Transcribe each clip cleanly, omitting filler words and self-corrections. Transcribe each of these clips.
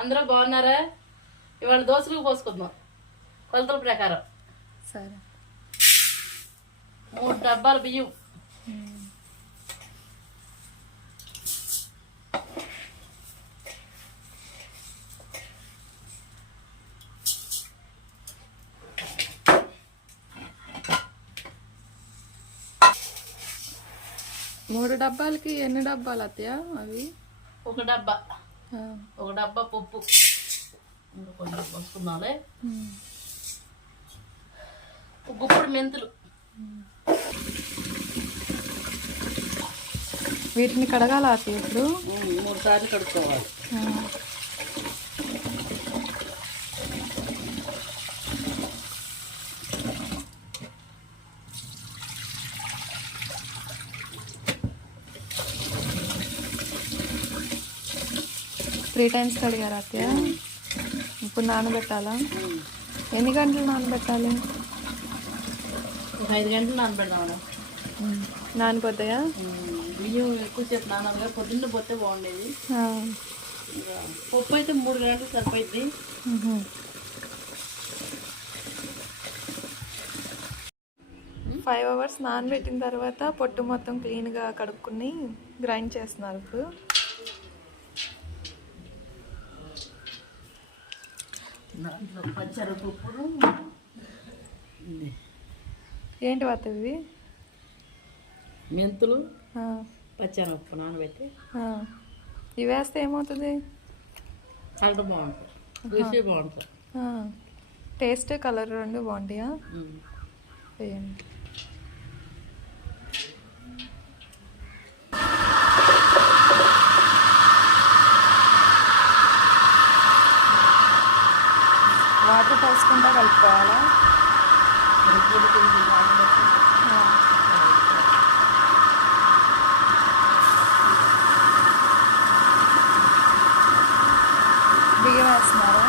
అందరూ బాగున్నారా? ఇవాళ దోశలకు పోసుకుందాం కొలతల ప్రకారం. సరే 3 డబ్బాల బియ్యం, మూడు డబ్బాలకి ఎన్ని డబ్బాలు అత్తయ్య? అవి ఒక డబ్బా పప్పు కొంచెం పోసుకుందాంలే. గుప్పుడు మెంతులు. వీటిని కడగాల అత్తయ్య ఇప్పుడు? 3 సార్లు కడుక్కోవాలి. త్రీ టైమ్స్ కడిగారా అత్తయ్య? ఇప్పుడు నానబెట్టాలా? ఎన్ని గంటలు నానబెట్టాలి? 5 గంటలు నానబెడదాం. నానిపోతాయా? బియ్యం ఎక్కువసేపు నానాలిగా, పొద్దున్న పోతే బాగుండేది. పప్పు అయితే 3 గంటలు సరిపోయింది. 5 అవర్స్ నానబెట్టిన తర్వాత పొట్టు మొత్తం క్లీన్గా కడుక్కుని గ్రైండ్ చేస్తున్నారు ఇప్పుడు. దాంట్లో పచ్చరపప్పును ఏంటి వద్ద ఇవి? మెంతులు, పచ్చరపప్పు నానబెట్టి ఇవి వేస్తే ఏమవుతుంది? కలర్ బాగుంటుంది, రుచి బాగుంటుంది. టేస్ట్ కలర్ రెండు బాగుంటాయా? వేయండి. వాటర్ పోసుకుంటా కలుపుకోవాలా? బియ్యం వేస్తున్నారా?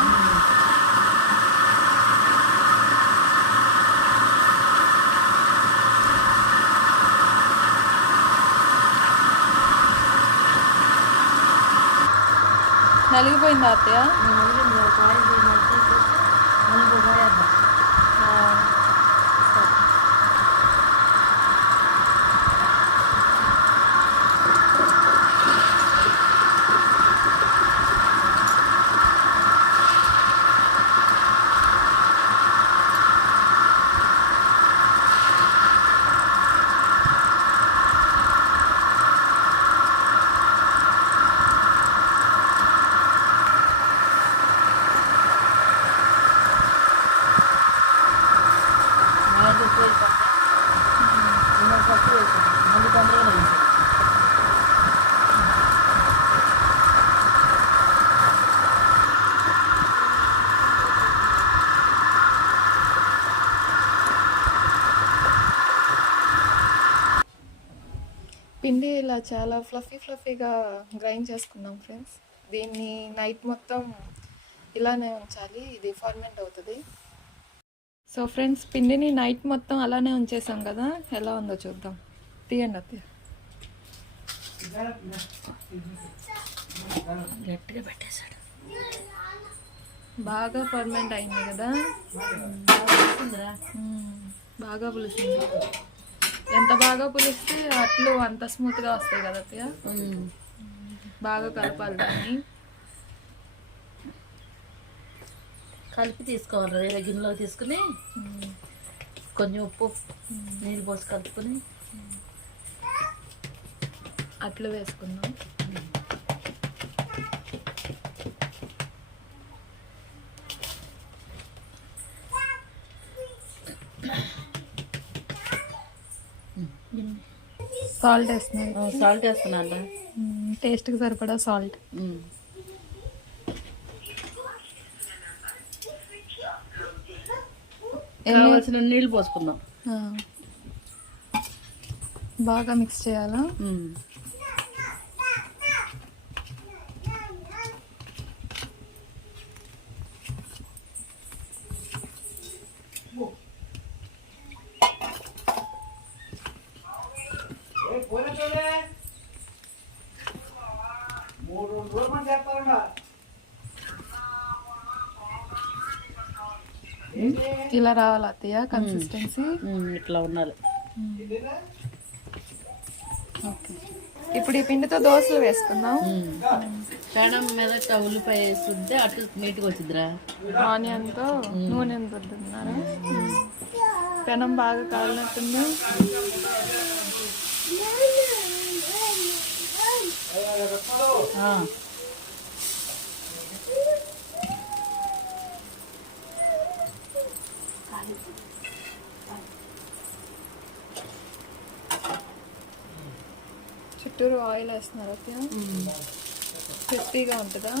నలిగిపోయిందా అత్తయ్య? పిండి ఇలా చాలా ఫ్లఫీగా గ్రైండ్ చేసుకున్నాం ఫ్రెండ్స్. దీన్ని నైట్ మొత్తం ఇలానే ఉంచాలి, ఇది ఫర్మెంట్ అవుతుంది. సో ఫ్రెండ్స్, పిండిని నైట్ మొత్తం అలానే ఉంచేసాం కదా, ఎలా ఉందో చూద్దాం. తీయండి అత్తయ్య. గట్టిగా పెట్టేశాడు. బాగా ఫర్మెంట్ అయింది కదా, బాగా పులిసింది. ఎంత బాగా పులిస్తే అట్లు అంత స్మూత్గా వస్తాయి కదా అత్తయ్య. బాగా కలపాలి దాన్ని. కలిపి తీసుకోవాలి. వేరే గిన్నెలో తీసుకుని కొంచెం ఉప్పు నీళ్ళు పోసి కలుపుకొని అట్లు వేసుకుందాం. సాల్ట్ వేస్తున్నాను. సాల్ట్ వేస్తున్నాను. టేస్ట్కి సరిపడా సాల్ట్. కావాల్సిన నీళ్ళు పోసుకుందాం. బాగా మిక్స్ చేయాలా? ఇలా రావాలి అత్తయ్య కన్సిస్టెన్సీ. ఇట్లా ఉండాలి. ఓకే, ఇప్పుడు ఈ పిండితో దోశలు వేసుకుందాం. పెనం మీద ఉల్లిపాయ వేస్తుంటే అటు నీట్గా వచ్చిద్దిరా. ఆనియన్తో నూనె వద్దున్నారా? పెనం బాగా కాలినట్టుంది. చుట్టూరు ఆయిల్ వేస్తున్నారు అత్తయ్య. క్రిస్పీగా ఉంటుందా?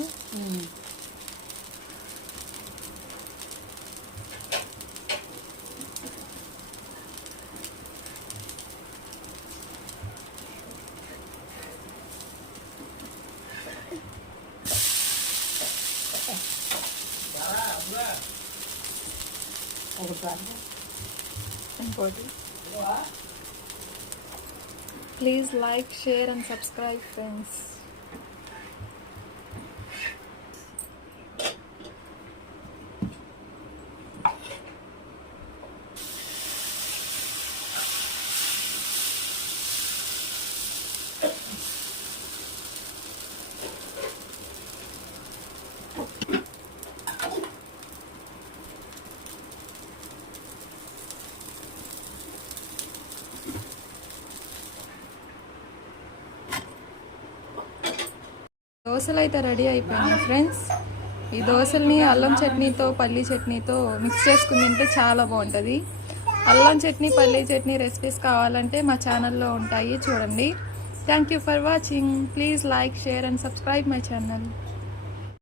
ఇంకోటి. Please like, share and subscribe friends. దోశలు అయితే రెడీ అయిపోయినాయి ఫ్రెండ్స్. ఈ దోశల్ని అల్లం చట్నీతో, పల్లీ చట్నీతో మిక్స్ చేసుకుని తింటే చాలా బాగుంటుంది. అల్లం చట్నీ, పల్లీ చట్నీ రెసిపీస్ కావాలంటే మా ఛానల్లో ఉంటాయి, చూడండి. Thank you for watching. Please like, share and subscribe my channel.